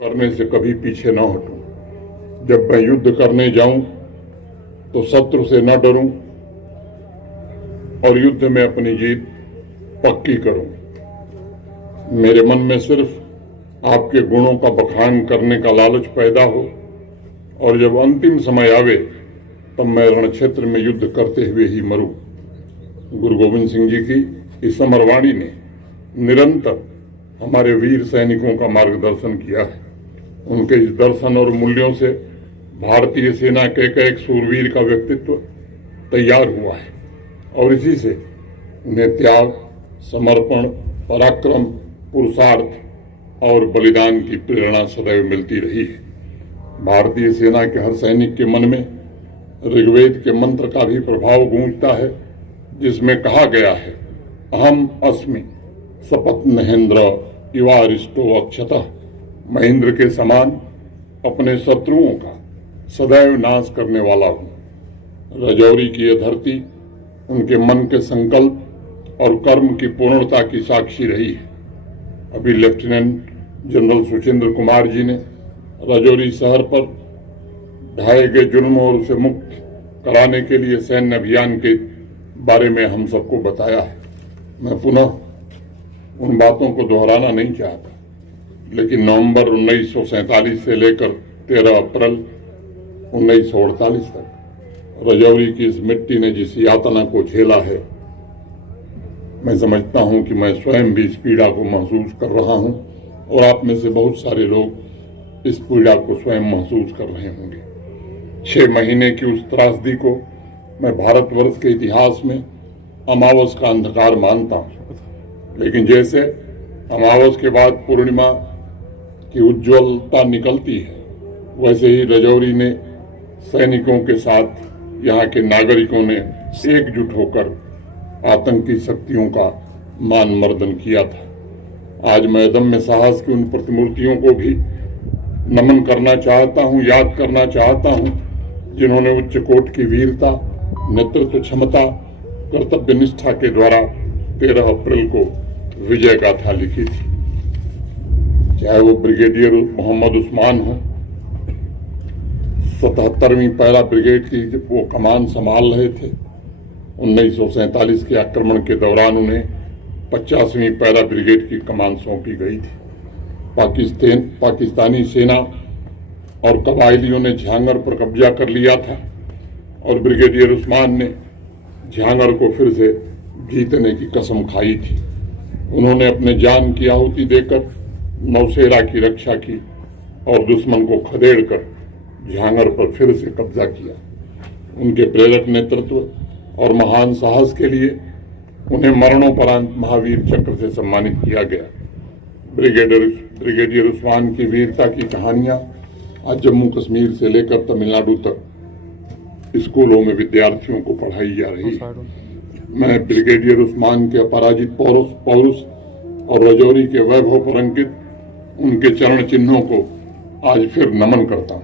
करने से कभी पीछे न हटूं। जब मैं युद्ध करने जाऊं तो शत्रु से न डरूं और युद्ध में अपनी जीत पक्की करूं। मेरे मन में सिर्फ आपके गुणों का बखान करने का लालच पैदा हो और जब अंतिम समय आवे तब मैं रण क्षेत्र में युद्ध करते हुए ही मरूं। गुरु गोविंद सिंह जी की इस अमरवाणी ने निरंतर हमारे वीर सैनिकों का मार्गदर्शन किया है। उनके इस दर्शन और मूल्यों से भारतीय सेना के एक सूरवीर का व्यक्तित्व तैयार हुआ है और इसी से उन्हें त्याग, समर्पण, पराक्रम, पुरुषार्थ और बलिदान की प्रेरणा सदैव मिलती रही है। भारतीय सेना के हर सैनिक के मन में ऋग्वेद के मंत्र का भी प्रभाव गूंजता है, जिसमें कहा गया है, अहम अस्मि शपथ महेंद्र इवारिष्टो अक्षतः। महेंद्र के समान अपने शत्रुओं का सदैव नाश करने वाला हूं। रजौरी की यह धरती उनके मन के संकल्प और कर्म की पूर्णता की साक्षी रही है। अभी लेफ्टिनेंट जनरल सुचेंद्र कुमार जी ने रजौरी शहर पर ढाए गए जुर्म और उसे मुक्त कराने के लिए सैन्य अभियान के बारे में हम सबको बताया है। मैं पुनः उन बातों को दोहराना नहीं चाहता, लेकिन नवंबर 1947 से लेकर 13 अप्रैल 1948 तक रजौरी की इस मिट्टी ने जिस यातना को झेला है, मैं समझता हूं कि मैं स्वयं भी इस पीड़ा को महसूस कर रहा हूं और आप में से बहुत सारे लोग इस पीड़ा को स्वयं महसूस कर रहे होंगे। 6 महीने की उस त्रासदी को मैं भारतवर्ष के इतिहास में अमावस का अंधकार मानता हूं, लेकिन जैसे अमावस के बाद पूर्णिमा की उज्ज्वलता निकलती है, वैसे ही रजौरी ने सैनिकों के साथ यहाँ के नागरिकों ने एकजुट होकर आतंकी शक्तियों का मान मर्दन किया था। आज मैं अदम्य साहस की उन प्रतिमूर्तियों को भी नमन करना चाहता हूँ, याद करना चाहता हूँ, जिन्होंने उच्च कोटि की वीरता, नेतृत्व क्षमता, कर्तव्य निष्ठा के द्वारा 13 अप्रैल को विजय गाथा लिखी थी। चाहे वो ब्रिगेडियर मोहम्मद उस्मान हो, 77वीं पैरा ब्रिगेड की वो कमान संभाल रहे थे। 1947 के आक्रमण के दौरान उन्हें 50वीं पैरा ब्रिगेड की कमान सौंपी गई थी। पाकिस्तानी सेना और कबायलियों ने झांगर पर कब्जा कर लिया था और ब्रिगेडियर उस्मान ने झांगर को फिर से जीतने की कसम खाई थी। उन्होंने अपने जान की आहुति देकर नौशेरा की रक्षा की और दुश्मन को खदेड़कर झांगर पर फिर से कब्जा किया। उनके प्रेरक नेतृत्व और महान साहस के लिए उन्हें मरणोपरांत महावीर चक्र से सम्मानित किया गया। ब्रिगेडियर उस्मान की वीरता की कहानियां आज जम्मू कश्मीर से लेकर तमिलनाडु तक स्कूलों में विद्यार्थियों को पढ़ाई जा रही है। मैं ब्रिगेडियर उस्मान के अपराजित पौरुष और रजौरी के वैभव पर अंकित उनके चरण चिन्हों को आज फिर नमन करता हूं।